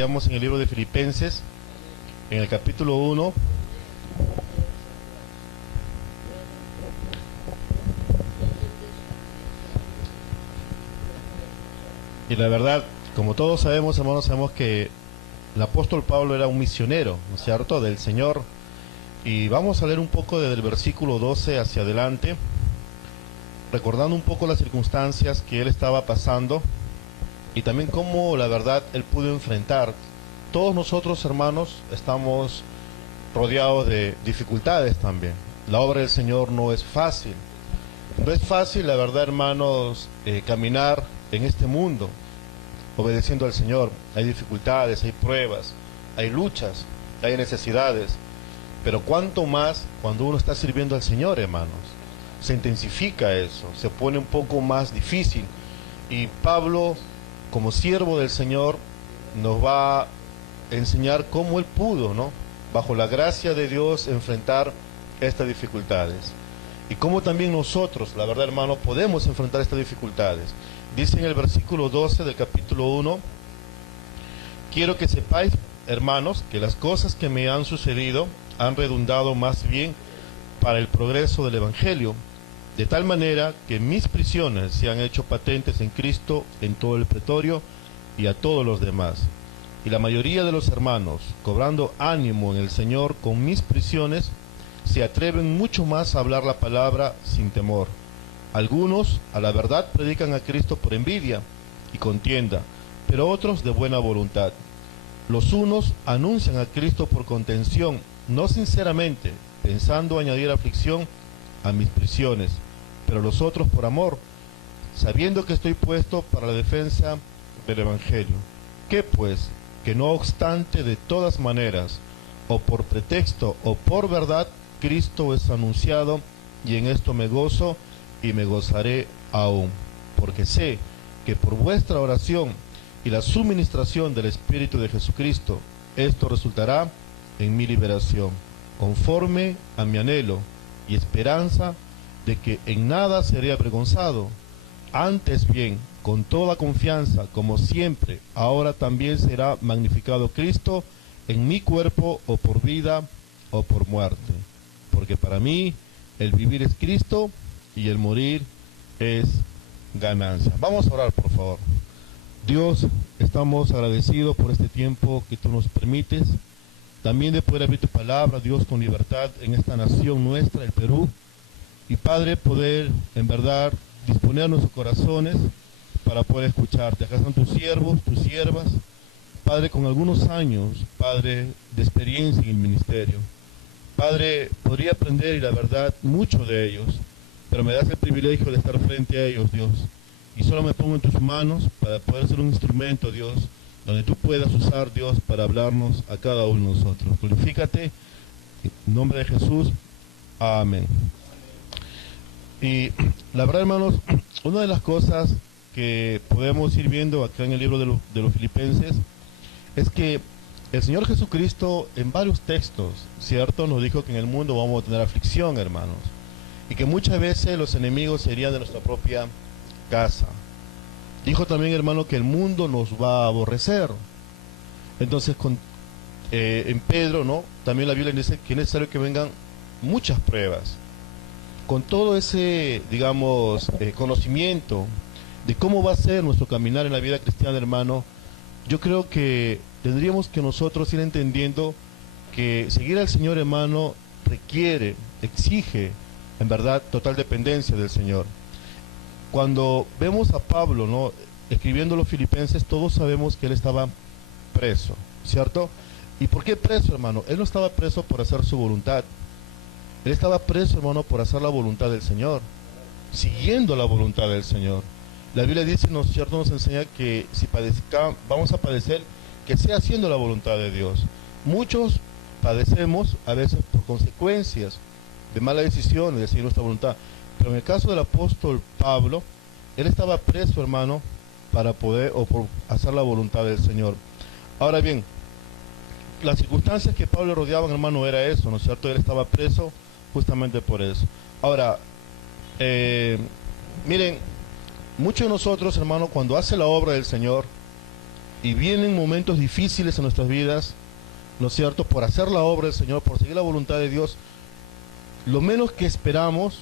vayamos en el libro de Filipenses, en el capítulo 1. Y la verdad, como todos sabemos, hermanos, sabemos que el apóstol Pablo era un misionero, ¿no es cierto?, del Señor. Y vamos a leer un poco desde el versículo 12 hacia adelante, recordando un poco las circunstancias que él estaba pasando y también cómo, la verdad, él pudo enfrentar. Todos nosotros, hermanos, estamos rodeados de dificultades también. La obra del Señor no es fácil. No es fácil, la verdad, hermanos, caminar en este mundo obedeciendo al Señor. Hay dificultades, hay pruebas, hay luchas, hay necesidades. Pero cuánto más cuando uno está sirviendo al Señor, hermanos. Se intensifica eso, se pone un poco más difícil. Y Pablo, como siervo del Señor, nos va a enseñar cómo él pudo, ¿no?, bajo la gracia de Dios, enfrentar estas dificultades. Y cómo también nosotros, la verdad, hermano, podemos enfrentar estas dificultades. Dice en el versículo 12 del capítulo 1: quiero que sepáis, hermanos, que las cosas que me han sucedido han redundado más bien para el progreso del Evangelio, de tal manera que mis prisiones se han hecho patentes en Cristo en todo el pretorio y a todos los demás. Y la mayoría de los hermanos, cobrando ánimo en el Señor con mis prisiones, se atreven mucho más a hablar la palabra sin temor. Algunos, a la verdad, predican a Cristo por envidia y contienda, pero otros de buena voluntad. Los unos anuncian a Cristo por contención, no sinceramente, pensando añadir aflicción a mis prisiones, pero los otros por amor, sabiendo que estoy puesto para la defensa del Evangelio. ¿Qué pues? Que no obstante, de todas maneras, o por pretexto o por verdad, Cristo es anunciado, y en esto me gozo y me gozaré aún, porque sé que por vuestra oración y la suministración del Espíritu de Jesucristo, esto resultará en mi liberación, conforme a mi anhelo y esperanza de que en nada seré avergonzado. Antes bien, con toda confianza, como siempre, ahora también será magnificado Cristo en mi cuerpo, o por vida o por muerte. Porque para mí el vivir es Cristo y el morir es ganancia. Vamos a orar, por favor. Dios, estamos agradecidos por este tiempo que tú nos permites, también de poder abrir tu palabra, Dios, con libertad en esta nación nuestra, el Perú. Y Padre, poder en verdad disponer nuestros corazones para poder escucharte. Acá están tus siervos, tus siervas, Padre, con algunos años, Padre, de experiencia en el ministerio. Padre, podría aprender, y la verdad, mucho de ellos, pero me das el privilegio de estar frente a ellos, Dios. Y solo me pongo en tus manos para poder ser un instrumento, Dios, donde tú puedas usar, Dios, para hablarnos a cada uno de nosotros. Glorifícate, en nombre de Jesús. Amén. Y la verdad, hermanos, una de las cosas que podemos ir viendo acá en el libro de los Filipenses es que el Señor Jesucristo en varios textos, ¿cierto?, nos dijo que en el mundo vamos a tener aflicción, hermanos, y que muchas veces los enemigos serían de nuestra propia casa. Dijo también, hermano, que el mundo nos va a aborrecer. Entonces, en Pedro, ¿no?, también la Biblia dice que es necesario que vengan muchas pruebas. Con todo ese, digamos, conocimiento de cómo va a ser nuestro caminar en la vida cristiana, hermano, yo creo que tendríamos que nosotros ir entendiendo que seguir al Señor, hermano, requiere, exige, en verdad, total dependencia del Señor. Cuando vemos a Pablo, ¿no?, escribiendo los Filipenses, todos sabemos que él estaba preso, ¿cierto? ¿Y por qué preso, hermano? Él no estaba preso por hacer su voluntad. Él estaba preso, hermano, por hacer la voluntad del Señor, siguiendo la voluntad del Señor. La Biblia dice, ¿no es cierto?, nos enseña que si vamos a padecer, que sea haciendo la voluntad de Dios. Muchos padecemos a veces por consecuencias de malas decisiones, de seguir nuestra voluntad. Pero en el caso del apóstol Pablo, él estaba preso, hermano, para poder o por hacer la voluntad del Señor. Ahora bien, las circunstancias que Pablo rodeaban, hermano, era eso, ¿no es cierto? Él estaba preso justamente por eso. Ahora, miren, muchos de nosotros, hermano, cuando hace la obra del Señor, y vienen momentos difíciles en nuestras vidas, ¿no es cierto?, por hacer la obra del Señor, por seguir la voluntad de Dios, lo menos que esperamos,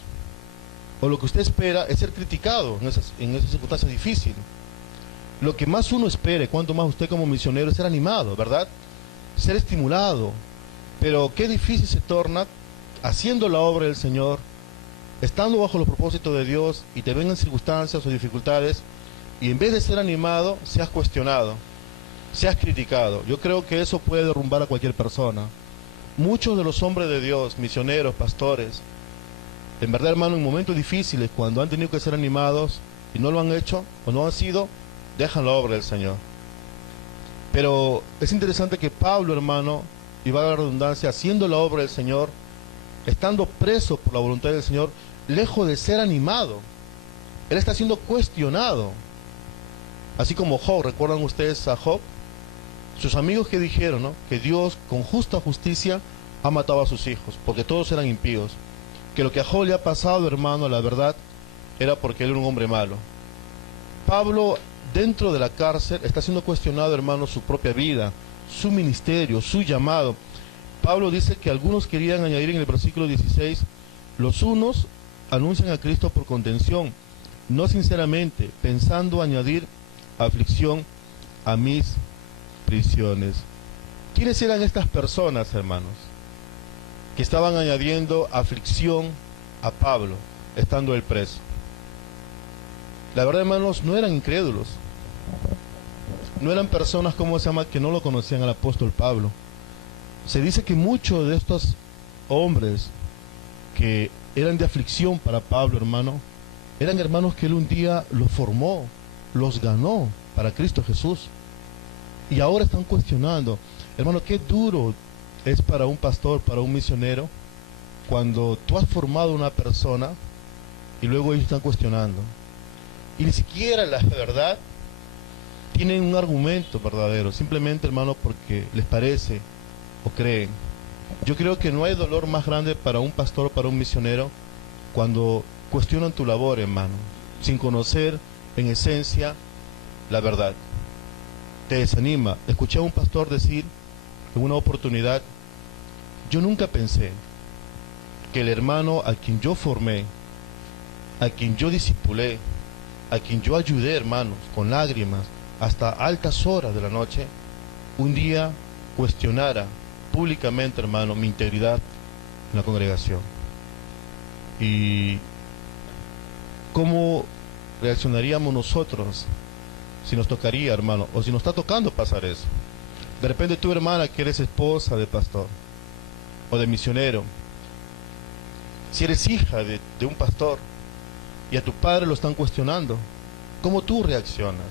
o lo que usted espera, es ser criticado en esas circunstancias difíciles. Lo que más uno espere, cuanto más usted como misionero, es ser animado, ¿verdad? Ser estimulado. Pero qué difícil se torna haciendo la obra del Señor, estando bajo los propósitos de Dios, y te vengan circunstancias o dificultades, y en vez de ser animado, seas cuestionado, seas criticado. Yo creo que eso puede derrumbar a cualquier persona. Muchos de los hombres de Dios, misioneros, pastores, en verdad, hermano, en momentos difíciles, cuando han tenido que ser animados y no lo han hecho o no han sido, dejan la obra del Señor. Pero es interesante que Pablo, hermano, y valga la redundancia, haciendo la obra del Señor, estando preso por la voluntad del Señor, lejos de ser animado, él está siendo cuestionado. Así como Job, ¿recuerdan ustedes a Job? Sus amigos que dijeron, ¿no?, que Dios con justa justicia ha matado a sus hijos, porque todos eran impíos. Que lo que a Job le ha pasado, hermano, la verdad, era porque él era un hombre malo. Pablo, dentro de la cárcel, está siendo cuestionado, hermano, su propia vida, su ministerio, su llamado. Pablo dice que algunos querían añadir en el versículo 16, los unos anuncian a Cristo por contención, no sinceramente, pensando añadir aflicción a mis prisiones. ¿Quiénes eran estas personas, hermanos, que estaban añadiendo aflicción a Pablo, estando él preso? La verdad, hermanos, no eran incrédulos, no eran personas, ¿cómo se llama?, que no lo conocían al apóstol Pablo. Se dice que muchos de estos hombres que eran de aflicción para Pablo, hermano, eran hermanos que él un día los formó, los ganó para Cristo Jesús. Y ahora están cuestionando. Hermano, qué duro es para un pastor, para un misionero, cuando tú has formado una persona y luego ellos están cuestionando. Y ni siquiera, la verdad, tienen un argumento verdadero, simplemente, hermano, porque les parece o creen. Yo creo que no hay dolor más grande para un pastor o para un misionero cuando cuestionan tu labor, hermano, sin conocer en esencia la verdad. Te desanima. Escuché a un pastor decir en una oportunidad, yo nunca pensé que el hermano a quien yo formé, a quien yo discipulé, a quien yo ayudé, hermanos, con lágrimas, hasta altas horas de la noche, un día cuestionara públicamente, hermano, mi integridad en la congregación. Y cómo reaccionaríamos nosotros si nos tocaría, hermano, o si nos está tocando pasar eso. De repente tú, hermana, que eres esposa de pastor o de misionero, si eres hija de un pastor y a tu padre lo están cuestionando, ¿cómo tú reaccionas?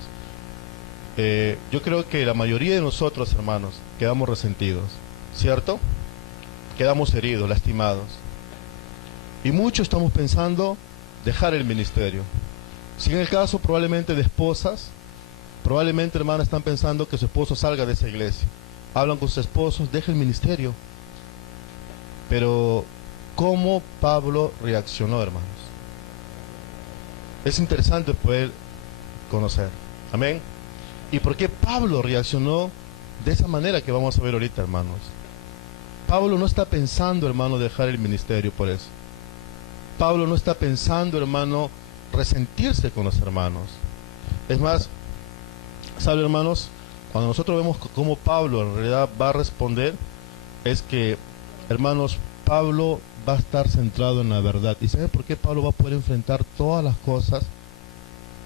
Yo creo que la mayoría de nosotros, hermanos, quedamos resentidos, ¿cierto? Quedamos heridos, lastimados. Y muchos estamos pensando dejar el ministerio. Si en el caso probablemente de esposas, probablemente, hermanas, están pensando que su esposo salga de esa iglesia. Hablan con sus esposos, deja el ministerio. Pero, ¿cómo Pablo reaccionó, hermanos? Es interesante poder conocer. Amén. ¿Y por qué Pablo reaccionó de esa manera que vamos a ver ahorita, hermanos? Pablo no está pensando, hermano, dejar el ministerio por eso. Pablo no está pensando, hermano, resentirse con los hermanos. Es más, ¿sabe, hermanos? Cuando nosotros vemos cómo Pablo en realidad va a responder, es que, hermanos, Pablo va a estar centrado en la verdad. ¿Y sabe por qué Pablo va a poder enfrentar todas las cosas?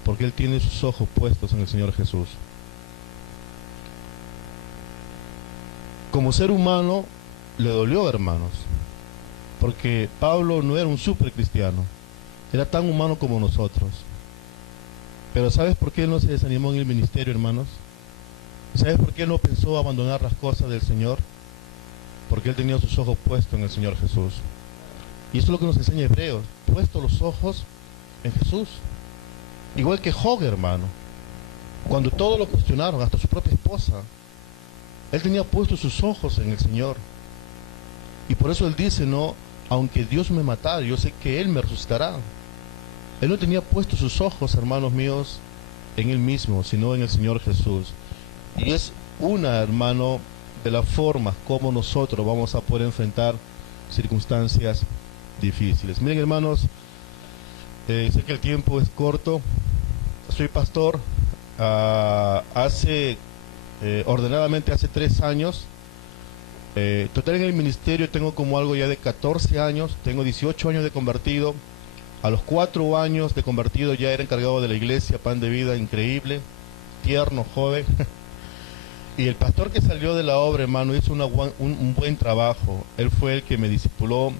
Porque él tiene sus ojos puestos en el Señor Jesús. Como ser humano, le dolió, hermanos, porque Pablo no era un super cristiano, era tan humano como nosotros. Pero ¿sabes por qué él no se desanimó en el ministerio, hermanos? ¿Sabes por qué él no pensó abandonar las cosas del Señor? Porque él tenía sus ojos puestos en el Señor Jesús. Y eso es lo que nos enseña Hebreos, puesto los ojos en Jesús. Igual que Job, hermano, cuando todos lo cuestionaron, hasta su propia esposa, él tenía puestos sus ojos en el Señor. Y por eso él dice, no, aunque Dios me matara, yo sé que Él me resucitará. Él no tenía puestos sus ojos, hermanos míos, en Él mismo, sino en el Señor Jesús. Y es una, hermano, de las formas como nosotros vamos a poder enfrentar circunstancias difíciles. Miren, hermanos, sé que el tiempo es corto. Soy pastor ordenadamente hace 3 años. Total, en el ministerio tengo como algo ya de 14 años. Tengo 18 años de convertido. A los 4 años de convertido ya era encargado de la iglesia Pan de Vida, increíble, tierno, joven. Y el pastor que salió de la obra, hermano, hizo un buen trabajo. Él fue el que me discipuló.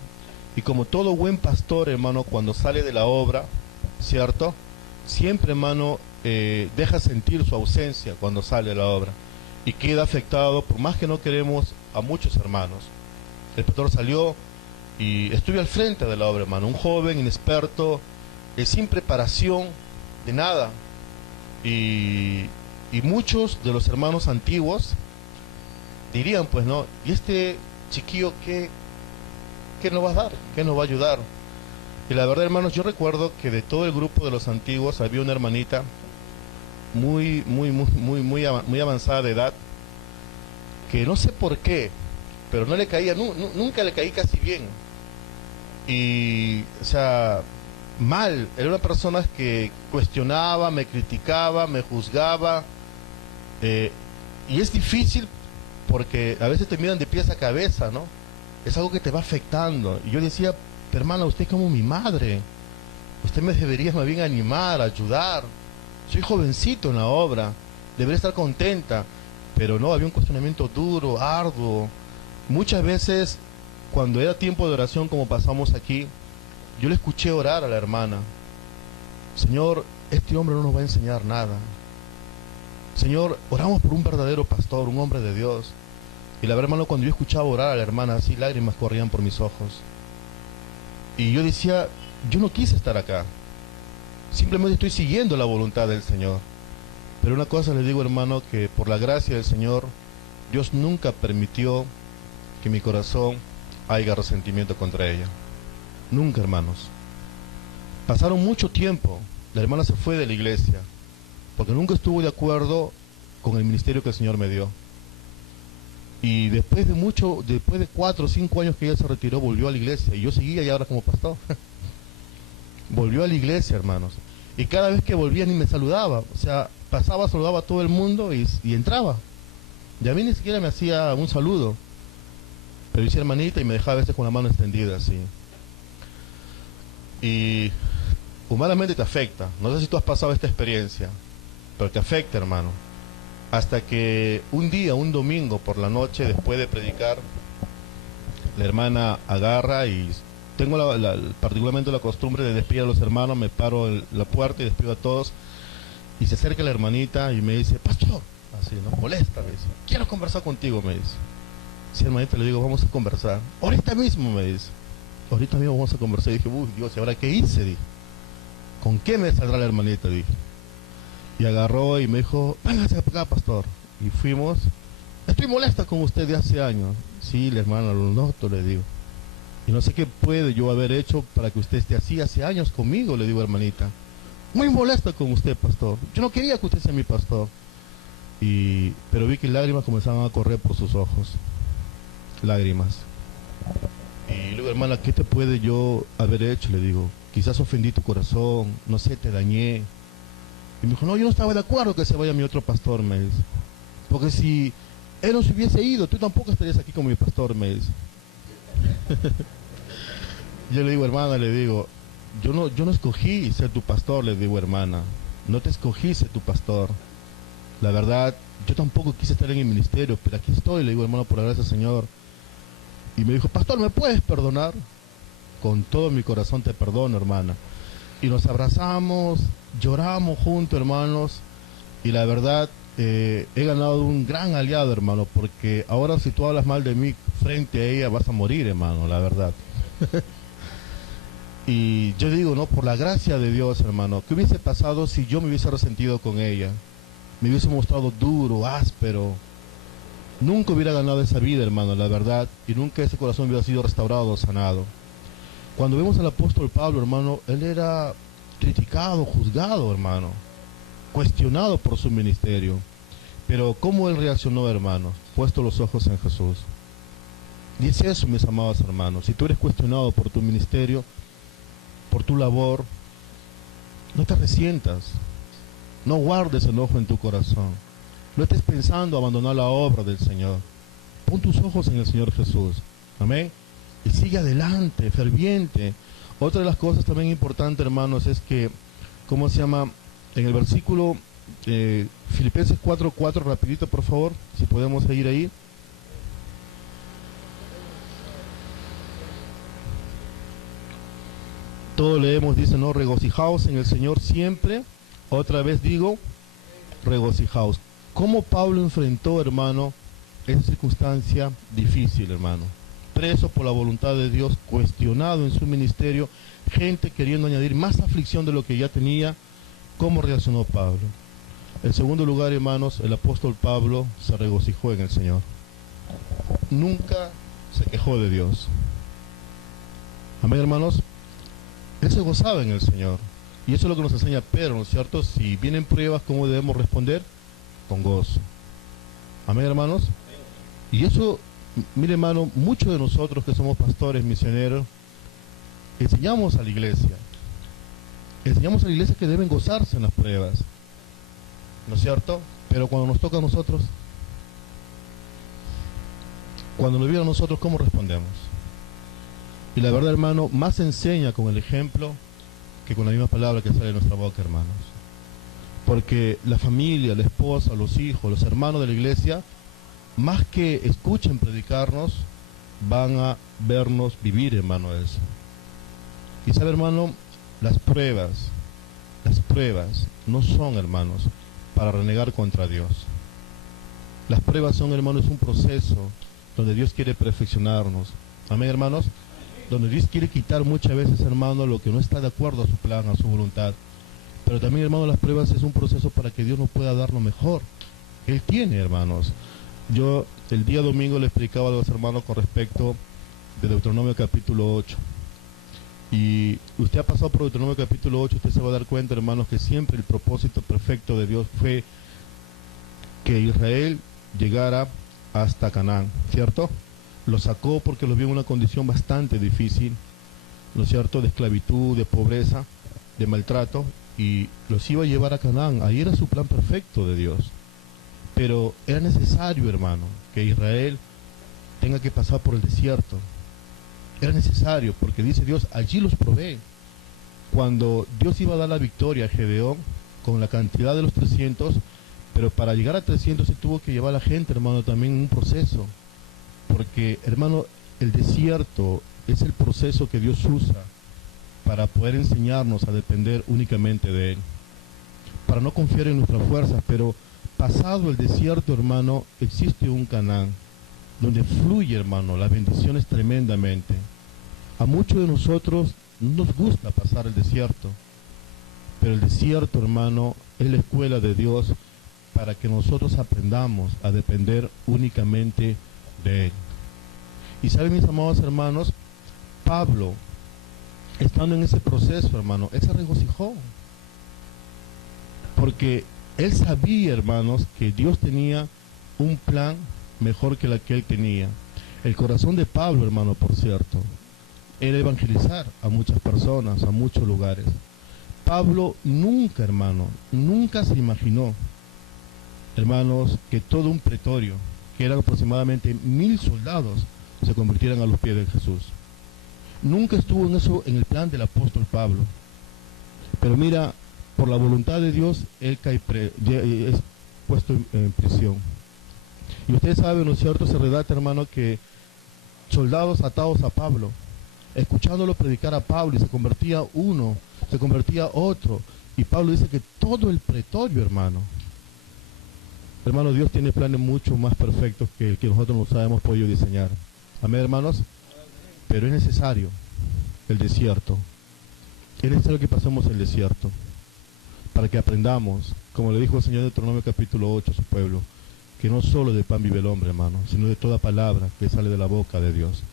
Y como todo buen pastor, hermano, cuando sale de la obra, ¿cierto? Siempre, hermano, deja sentir su ausencia cuando sale de la obra. Y queda afectado, por más que no queremos, a muchos hermanos. El pastor salió y estuve al frente de la obra, hermano. Un joven, inexperto, sin preparación de nada. Y muchos de los hermanos antiguos dirían, pues, ¿no? ¿Y este chiquillo qué nos va a dar? ¿Qué nos va a ayudar? Y la verdad, hermanos, yo recuerdo que de todo el grupo de los antiguos había una hermanita muy avanzada de edad, que no sé por qué, pero no le caía, nunca le caí casi bien. Y, o sea, mal, era una persona que cuestionaba, me criticaba, me juzgaba, y es difícil porque a veces te miran de pies a cabeza, ¿no? Es algo que te va afectando. Y yo decía, hermana, usted es como mi madre, usted me debería más bien animar, ayudar. Soy jovencito en la obra, debería estar contenta. Pero no, había un cuestionamiento duro, arduo. Muchas veces, cuando era tiempo de oración como pasamos aquí, yo le escuché orar a la hermana. Señor, este hombre no nos va a enseñar nada. Señor, oramos por un verdadero pastor, un hombre de Dios. Y la verdad, hermano, cuando yo escuchaba orar a la hermana, así lágrimas corrían por mis ojos. Y yo decía, yo no quise estar acá. Simplemente estoy siguiendo la voluntad del Señor. Pero una cosa les digo, hermano, que por la gracia del Señor, Dios nunca permitió que mi corazón haya resentimiento contra ella. Nunca, hermanos. Pasaron mucho tiempo. La hermana se fue de la iglesia porque nunca estuvo de acuerdo con el ministerio que el Señor me dio. Y después de 4 o 5 años que ella se retiró, volvió a la iglesia. Y yo seguía ya ahora como pastor. Volvió a la iglesia, hermanos. Y cada vez que volvía ni me saludaba. O sea, pasaba, saludaba a todo el mundo y entraba. Y a mí ni siquiera me hacía un saludo. Pero hice hermanita y me dejaba a veces con la mano extendida, así. Y humanamente te afecta. No sé si tú has pasado esta experiencia, pero te afecta, hermano. Hasta que un día, un domingo por la noche, después de predicar, la hermana agarra y tengo particularmente la costumbre de despedir a los hermanos, me paro en la puerta y despido a todos, y se acerca la hermanita y me dice, pastor, así, ¿no? Molesta, me dice, quiero conversar contigo, me dice. Sí, hermanita, le digo, vamos a conversar. Ahorita mismo, me dice. Ahorita mismo vamos a conversar. Y dije, uy, Dios, ¿y ahora qué hice? Dije, ¿con qué me saldrá la hermanita? Dije. Y agarró y me dijo, véngase para acá, pastor. Y fuimos. Estoy molesta con usted de hace años. Sí, la hermana, lo noto, le digo. Y no sé qué puede yo haber hecho para que usted esté así hace años conmigo, le digo, hermanita. Muy molesta con usted, pastor. Yo no quería que usted sea mi pastor. Pero vi que lágrimas comenzaban a correr por sus ojos. Lágrimas. Y luego, hermana, ¿qué te puede yo haber hecho? Le digo, quizás ofendí tu corazón, no sé, te dañé. Y me dijo, no, yo no estaba de acuerdo que se vaya mi otro pastor, me dice. Porque si él no se hubiese ido, tú tampoco estarías aquí como mi pastor, me dice. Yo le digo, hermana, le digo, yo no escogí ser tu pastor, le digo, hermana. No te escogí ser tu pastor. La verdad, yo tampoco quise estar en el ministerio, pero aquí estoy, le digo, hermano, por la gracia del Señor. Y me dijo, pastor, ¿me puedes perdonar? Con todo mi corazón te perdono, hermana. Y nos abrazamos, lloramos juntos, hermanos. Y la verdad, he ganado un gran aliado, hermano, porque ahora si tú hablas mal de mí frente a ella vas a morir, hermano, la verdad. Y yo digo, no, por la gracia de Dios, hermano, ¿qué hubiese pasado si yo me hubiese resentido con ella? Me hubiese mostrado duro, áspero. Nunca hubiera ganado esa vida, hermano, la verdad, y nunca ese corazón hubiera sido restaurado, sanado. Cuando vemos al apóstol Pablo, hermano, él era criticado, juzgado, hermano, cuestionado por su ministerio. Pero ¿cómo él reaccionó, hermano? Puesto los ojos en Jesús. Dice eso, mis amados hermanos. Si tú eres cuestionado por tu ministerio, por tu labor, no te resientas. No guardes enojo en tu corazón. No estés pensando abandonar la obra del Señor. Pon tus ojos en el Señor Jesús. Amén. Y sigue adelante, ferviente. Otra de las cosas también importantes, hermanos, es que, ¿cómo se llama? En el versículo Filipenses 4:4, rapidito por favor, si podemos seguir ahí. Todo leemos, dice, no, regocijaos en el Señor siempre. Otra vez digo, regocijaos. ¿Cómo Pablo enfrentó, hermano, esa circunstancia difícil, hermano? Preso por la voluntad de Dios, cuestionado en su ministerio, gente queriendo añadir más aflicción de lo que ya tenía. ¿Cómo reaccionó Pablo? En segundo lugar, hermanos, el apóstol Pablo se regocijó en el Señor. Nunca se quejó de Dios. Amén, hermanos. Él se gozaba en el Señor. Y eso es lo que nos enseña Pedro, ¿no es cierto? Si vienen pruebas, ¿cómo debemos responder? Con gozo. Amén, hermanos. Y eso, mire, hermano, muchos de nosotros que somos pastores, misioneros, enseñamos a la iglesia. Enseñamos a la iglesia que deben gozarse en las pruebas. ¿No es cierto? Pero cuando nos toca a nosotros, cuando nos viene a nosotros, ¿cómo respondemos? Y la verdad, hermano, más se enseña con el ejemplo que con la misma palabra que sale de nuestra boca, hermanos. Porque la familia, la esposa, los hijos, los hermanos de la iglesia, más que escuchen predicarnos, van a vernos vivir, hermano, eso. Y sabe, hermano, las pruebas no son, hermanos, para renegar contra Dios. Las pruebas son, hermanos, un proceso donde Dios quiere perfeccionarnos. Amén, hermanos. Donde Dios quiere quitar muchas veces, hermano, lo que no está de acuerdo a su plan, a su voluntad. Pero también, hermano, las pruebas es un proceso para que Dios nos pueda dar lo mejor que Él tiene, hermanos. Yo el día domingo le explicaba a los hermanos con respecto de Deuteronomio capítulo 8. Y usted ha pasado por Deuteronomio capítulo 8, usted se va a dar cuenta, hermanos, que siempre el propósito perfecto de Dios fue que Israel llegara hasta Canaán, ¿cierto? Lo sacó porque los vio en una condición bastante difícil, ¿no es cierto?, de esclavitud, de pobreza, de maltrato, y los iba a llevar a Canaán. Ahí era su plan perfecto de Dios. Pero era necesario, hermano, que Israel tenga que pasar por el desierto. Era necesario, porque dice Dios, allí los probé. Cuando Dios iba a dar la victoria a Gedeón, con la cantidad de los 300, pero para llegar a 300 se tuvo que llevar a la gente, hermano, también en un proceso. Porque, hermano, el desierto es el proceso que Dios usa para poder enseñarnos a depender únicamente de Él. Para no confiar en nuestras fuerzas, pero pasado el desierto, hermano, existe un Canaán, donde fluye, hermano, las bendiciones tremendamente. A muchos de nosotros no nos gusta pasar el desierto, pero el desierto, hermano, es la escuela de Dios para que nosotros aprendamos a depender únicamente de Él. Y saben, mis amados hermanos, Pablo, estando en ese proceso, hermano, él se regocijó. Porque él sabía, hermanos, que Dios tenía un plan mejor que el que él tenía. El corazón de Pablo, hermano, por cierto, era evangelizar a muchas personas, a muchos lugares. Pablo nunca, hermano, nunca se imaginó, hermanos, que todo un pretorio, que eran aproximadamente 1000 soldados, se convirtieran a los pies de Jesús. Nunca estuvo en eso, en el plan del apóstol Pablo. Pero mira, por la voluntad de Dios, él es puesto en prisión. Y ustedes saben, ¿no es cierto?, se relata, hermano, que soldados atados a Pablo, escuchándolo predicar a Pablo, y se convertía uno, se convertía otro. Y Pablo dice que todo el pretorio, hermano, Dios tiene planes mucho más perfectos que el que nosotros nos habíamos podido diseñar. Amén, hermanos. Pero es necesario el desierto. Es necesario que pasemos el desierto para que aprendamos, como le dijo el Señor en Deuteronomio capítulo 8 a su pueblo, que no solo de pan vive el hombre, hermano, sino de toda palabra que sale de la boca de Dios.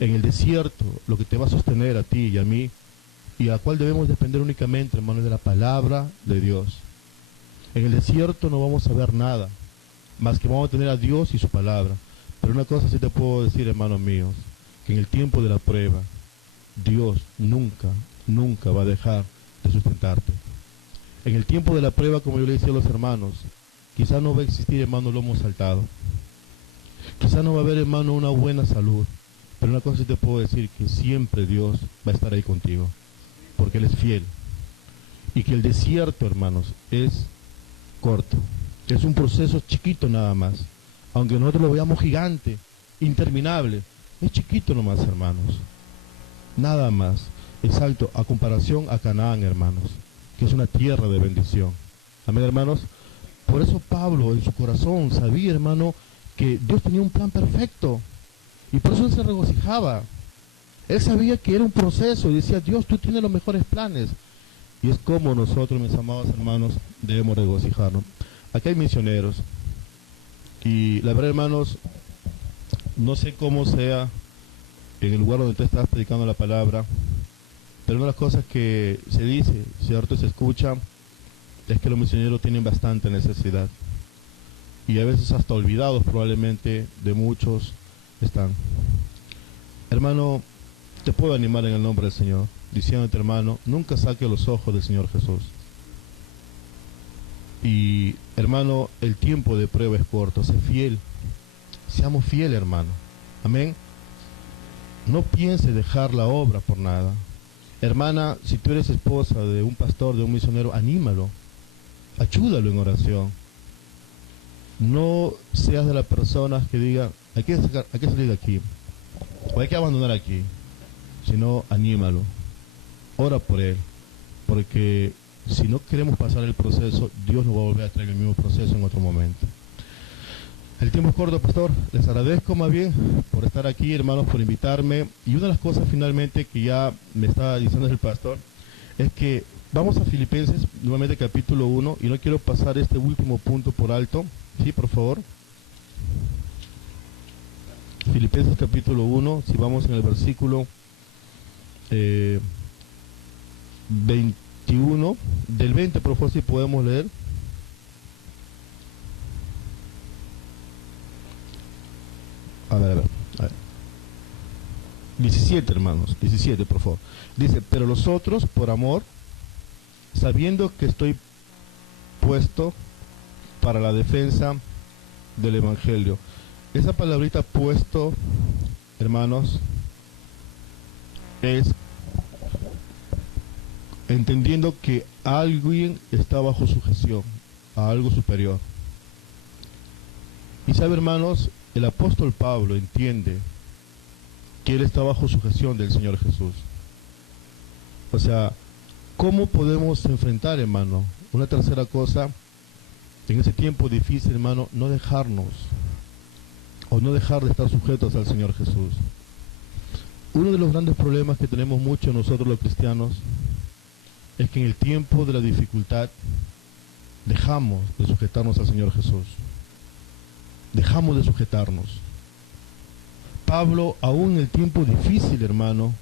En el desierto, lo que te va a sostener a ti y a mí, y a cual debemos depender únicamente, hermano, es de la palabra de Dios. En el desierto no vamos a ver nada, más que vamos a tener a Dios y su palabra. Pero una cosa sí te puedo decir, hermanos míos, que en el tiempo de la prueba, Dios nunca, nunca va a dejar de sustentarte. En el tiempo de la prueba, como yo le decía a los hermanos, quizás no va a existir, hermano, lomo saltado. Quizás no va a haber, hermano, una buena salud. Pero una cosa sí te puedo decir, que siempre Dios va a estar ahí contigo. Porque Él es fiel. Y que el desierto, hermanos, es corto. Es un proceso chiquito nada más. Aunque nosotros lo veamos gigante, interminable, es chiquito nomás, hermanos. Nada más. Exacto, a comparación a Canaán, hermanos, que es una tierra de bendición. Amén, hermanos. Por eso Pablo en su corazón sabía, hermano, que Dios tenía un plan perfecto. Y por eso él se regocijaba. Él sabía que era un proceso y decía, Dios, tú tienes los mejores planes. Y es como nosotros, mis amados hermanos, debemos regocijarnos. Aquí hay misioneros. Y la verdad, hermanos, no sé cómo sea en el lugar donde tú estás predicando la palabra, pero una de las cosas que se dice, cierto, se escucha, es que los misioneros tienen bastante necesidad. Y a veces hasta olvidados probablemente de muchos están. Hermano, te puedo animar en el nombre del Señor, diciéndote, hermano, nunca saque los ojos del Señor Jesús. Y, hermano, el tiempo de prueba es corto, sé fiel. Seamos fieles, hermano. Amén. No piense dejar la obra por nada. Hermana, si tú eres esposa de un pastor, de un misionero, anímalo. Ayúdalo en oración. No seas de las personas que digan, hay que salir de aquí, o hay que abandonar aquí, sino anímalo, ora por él, porque si no queremos pasar el proceso, Dios nos va a volver a traer el mismo proceso en otro momento. El tiempo es corto, pastor. Les agradezco más bien por estar aquí, hermanos, por invitarme. Y una de las cosas finalmente que ya me estaba diciendo el pastor es que vamos a Filipenses, nuevamente capítulo 1, y no quiero pasar este último punto por alto. Sí, por favor. Filipenses capítulo 1, si vamos en el versículo 21, del 20, por favor, si podemos leer. A ver. 17, hermanos, 17, por favor. Dice, pero los otros, por amor, sabiendo que estoy puesto para la defensa del Evangelio. Esa palabrita puesto, hermanos, es entendiendo que alguien está bajo sujeción a algo superior. Y sabe, hermanos, el apóstol Pablo entiende que él está bajo sujeción del Señor Jesús. O sea, ¿cómo podemos enfrentar, hermano? Una tercera cosa, en ese tiempo difícil, hermano, no dejarnos o no dejar de estar sujetos al Señor Jesús. Uno de los grandes problemas que tenemos muchos nosotros los cristianos es que en el tiempo de la dificultad dejamos de sujetarnos al Señor Jesús. Dejamos de sujetarnos. Pablo, aún en el tiempo difícil, hermano,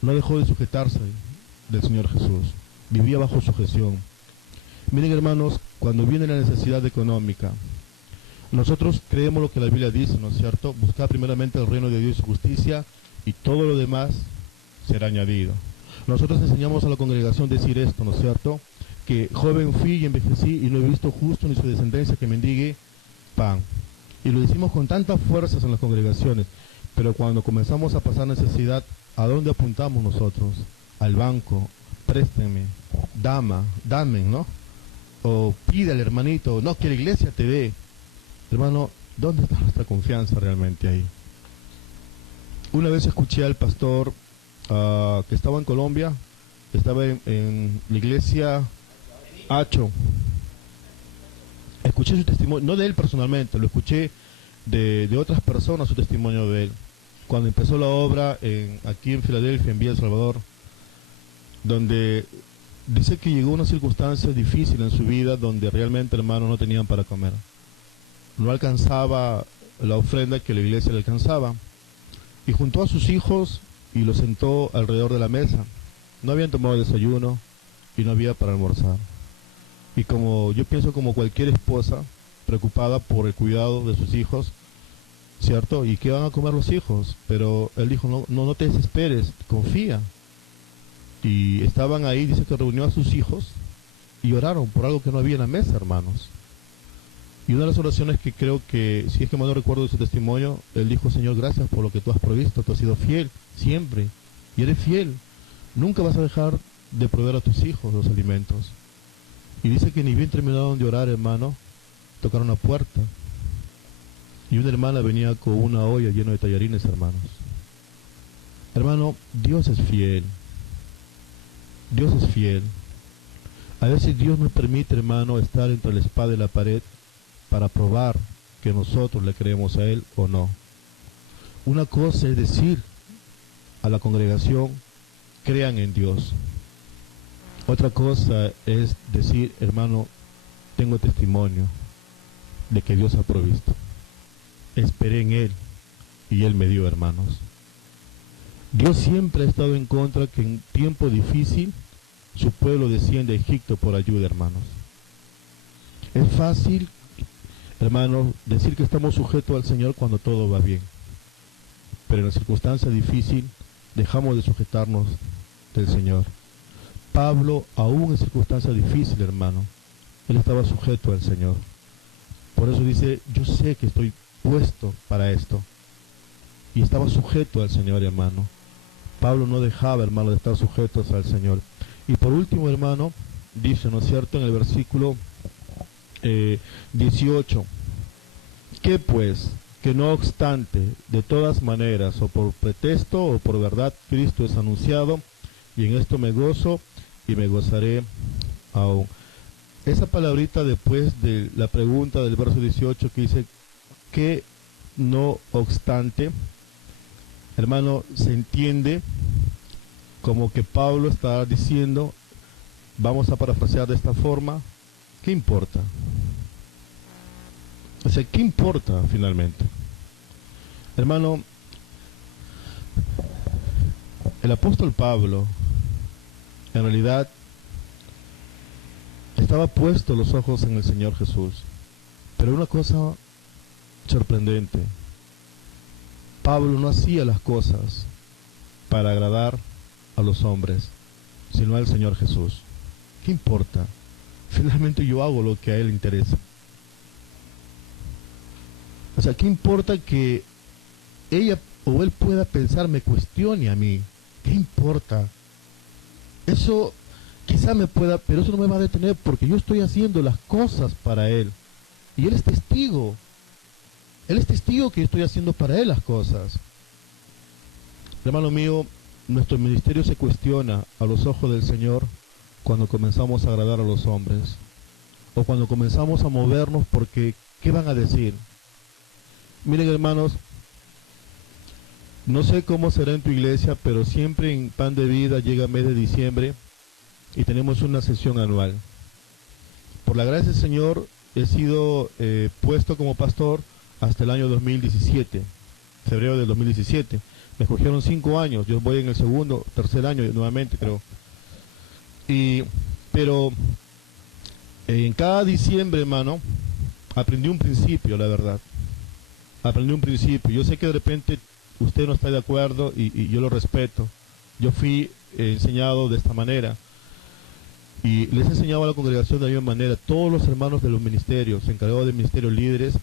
no dejó de sujetarse del Señor Jesús. Vivía bajo sujeción. Miren, hermanos, cuando viene la necesidad económica, nosotros creemos lo que la Biblia dice, ¿no es cierto? Buscar primeramente el reino de Dios y su justicia, y todo lo demás será añadido. Nosotros enseñamos a la congregación decir esto, ¿no es cierto? Que joven fui y envejecí y no he visto justo ni su descendencia que mendigue pan. Y lo decimos con tantas fuerzas en las congregaciones, pero cuando comenzamos a pasar necesidad, ¿a dónde apuntamos nosotros? Al banco, présteme, dame, ¿no? O pídale, hermanito, no, que la iglesia te dé. Hermano, ¿dónde está nuestra confianza realmente ahí? Una vez escuché al pastor que estaba en Colombia, estaba en la iglesia Hacho. Escuché su testimonio, no de él personalmente, lo escuché de otras personas, su testimonio de él. Cuando empezó la obra aquí en Filadelfia, en Villa El Salvador, donde dice que llegó una circunstancia difícil en su vida, donde realmente, hermanos, no tenían para comer. No alcanzaba la ofrenda que la iglesia le alcanzaba. Y juntó a sus hijos y los sentó alrededor de la mesa. No habían tomado desayuno y no había para almorzar. Y como yo pienso, como cualquier esposa, preocupada por el cuidado de sus hijos, ¿cierto? ¿Y qué van a comer los hijos? Pero él dijo, no te desesperes, confía. Y estaban ahí, dice que reunió a sus hijos y oraron por algo que no había en la mesa, hermanos. Y una de las oraciones que creo que, si es que mal no recuerdo de su testimonio, él dijo, Señor, gracias por lo que tú has provisto, tú has sido fiel, siempre, y eres fiel. Nunca vas a dejar de proveer a tus hijos los alimentos. Y dice que ni bien terminaron de orar, hermano, tocaron la puerta. Y una hermana venía con una olla llena de tallarines, hermanos. Hermano, Dios es fiel. Dios es fiel. A veces Dios nos permite, hermano, estar entre la espada y la pared para probar que nosotros le creemos a Él o no. Una cosa es decir a la congregación, crean en Dios. Otra cosa es decir, hermano, tengo testimonio de que Dios ha provisto. Esperé en Él y Él me dio, hermanos. Dios siempre ha estado en contra que en tiempo difícil su pueblo desciende a Egipto por ayuda, hermanos. Es fácil, hermanos, decir que estamos sujetos al Señor cuando todo va bien. Pero en la circunstancia difícil dejamos de sujetarnos del Señor. Pablo, aún en circunstancia difícil, hermano, él estaba sujeto al Señor. Por eso dice, yo sé que estoy puesto para esto. Y estaba sujeto al Señor, hermano. Pablo no dejaba, hermano, de estar sujetos al Señor. Y por último, hermano, dice, ¿no es cierto?, en el versículo 18, que pues, que no obstante, de todas maneras, o por pretexto o por verdad, Cristo es anunciado, y en esto me gozo y me gozaré aún. Esa palabrita después de la pregunta del verso 18 que dice, que no obstante, hermano, se entiende como que Pablo está diciendo, vamos a parafrasear de esta forma, ¿qué importa? O sea, ¿qué importa finalmente? Hermano, el apóstol Pablo, en realidad, estaba puesto los ojos en el Señor Jesús. Pero una cosa sorprendente, Pablo no hacía las cosas para agradar a los hombres, sino al Señor Jesús. ¿Qué importa? Finalmente yo hago lo que a Él le interesa. O sea, ¿qué importa que ella o él pueda pensar, me cuestione a mí? ¿Qué importa? Eso quizá me pueda, pero eso no me va a detener porque yo estoy haciendo las cosas para Él. Y Él es testigo. Él es testigo que yo estoy haciendo para Él las cosas. Hermano mío, nuestro ministerio se cuestiona a los ojos del Señor cuando comenzamos a agradar a los hombres. O cuando comenzamos a movernos porque, ¿qué van a decir? Miren, hermanos, no sé cómo será en tu iglesia, pero siempre en Pan de Vida llega el mes de diciembre y tenemos una sesión anual. Por la gracia del Señor he sido puesto como pastor hasta el año 2017, febrero del 2017. Me escogieron 5 años, yo voy en el tercer año nuevamente, creo. Pero en cada diciembre, hermano, aprendí un principio, la verdad. Aprendí un principio. Yo sé que de repente usted no está de acuerdo y yo lo respeto. Yo fui enseñado de esta manera y les he enseñado a la congregación de la misma manera. Todos los hermanos de los ministerios, encargados de ministerios líderes,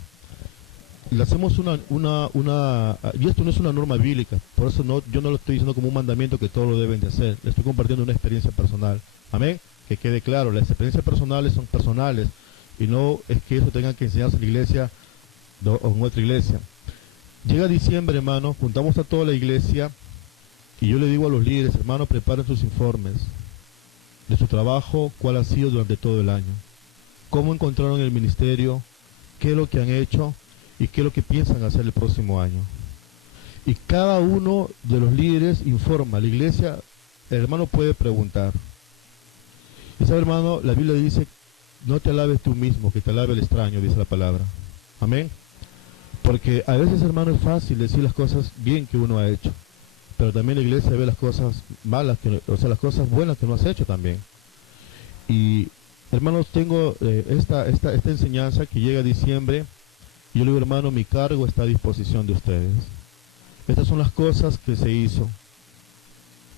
le hacemos y esto no es una norma bíblica, por eso yo no lo estoy diciendo como un mandamiento que todos lo deben de hacer. Le estoy compartiendo una experiencia personal. Amén. Que quede claro, las experiencias personales son personales y no es que eso tenga que enseñarse en la iglesia o en otra iglesia. Llega diciembre, hermano, juntamos a toda la iglesia y yo le digo a los líderes, hermano, preparen sus informes de su trabajo, cuál ha sido durante todo el año, cómo encontraron el ministerio, qué es lo que han hecho y qué es lo que piensan hacer el próximo año. Y cada uno de los líderes informa. La iglesia, el hermano puede preguntar. Y sabe, hermano, la Biblia dice, no te alabes tú mismo, que te alabe el extraño, dice la palabra. Amén. Porque a veces, hermano, es fácil decir las cosas bien que uno ha hecho, pero también la iglesia ve las cosas malas, o sea, las cosas buenas que no has hecho también. Y Hermanos, tengo esta enseñanza que llega a diciembre. Y yo le digo, hermano, mi cargo está a disposición de ustedes. Estas son las cosas que se hizo,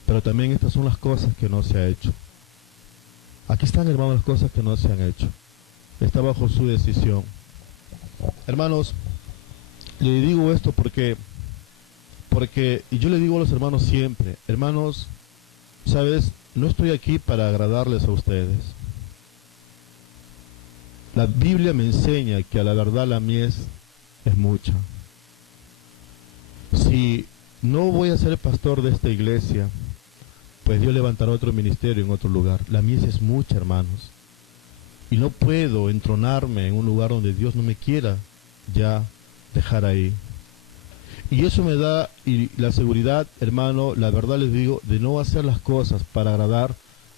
pero también estas son las cosas que no se ha hecho. Aquí están, hermanos, las cosas que no se han hecho. Está bajo su decisión. Hermanos, le digo esto porque y yo le digo a los hermanos siempre, hermanos, sabes, no estoy aquí para agradarles a ustedes. La Biblia me enseña que a la verdad la mies es mucha. Si no voy a ser pastor de esta iglesia, pues Dios levantará otro ministerio en otro lugar. La mies es mucha, hermanos. Y no puedo entronarme en un lugar donde Dios no me quiera ya dejar ahí. Y eso me da la seguridad, hermano, la verdad les digo, de no hacer las cosas para agradar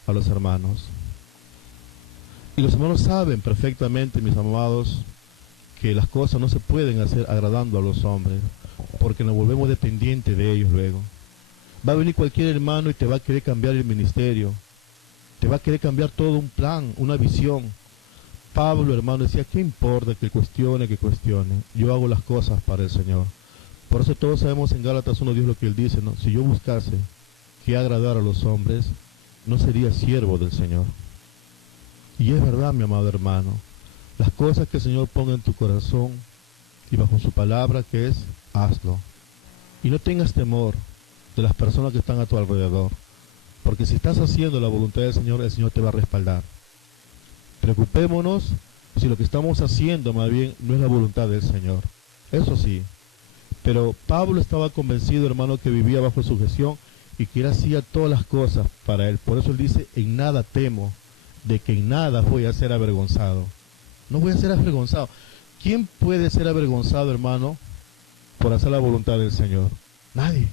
a los hermanos. Y los hermanos saben perfectamente, mis amados, que las cosas no se pueden hacer agradando a los hombres, porque nos volvemos dependientes de ellos luego. Va a venir cualquier hermano y te va a querer cambiar el ministerio, te va a querer cambiar todo un plan, una visión. Pablo, hermano, decía, ¿qué importa que cuestione, que cuestione? Yo hago las cosas para el Señor. Por eso todos sabemos en Gálatas 1:10 lo que él dice, ¿no? Si yo buscase que agradar a los hombres, no sería siervo del Señor. Y es verdad, mi amado hermano, las cosas que el Señor ponga en tu corazón y bajo su palabra que es, hazlo. Y no tengas temor de las personas que están a tu alrededor, porque si estás haciendo la voluntad del Señor, el Señor te va a respaldar. Preocupémonos si lo que estamos haciendo más bien no es la voluntad del Señor. Eso sí, pero Pablo estaba convencido, hermano, que vivía bajo sujeción y que él hacía todas las cosas para él. Por eso él dice, en nada temo, de que en nada voy a ser avergonzado. No voy a ser avergonzado. ¿Quién puede ser avergonzado, hermano, por hacer la voluntad del Señor? Nadie.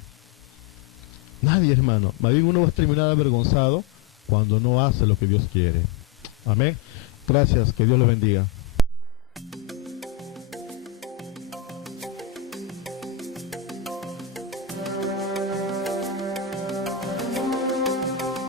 Nadie, hermano. Más bien uno va a terminar avergonzado cuando no hace lo que Dios quiere. Amén. Gracias, que Dios lo bendiga.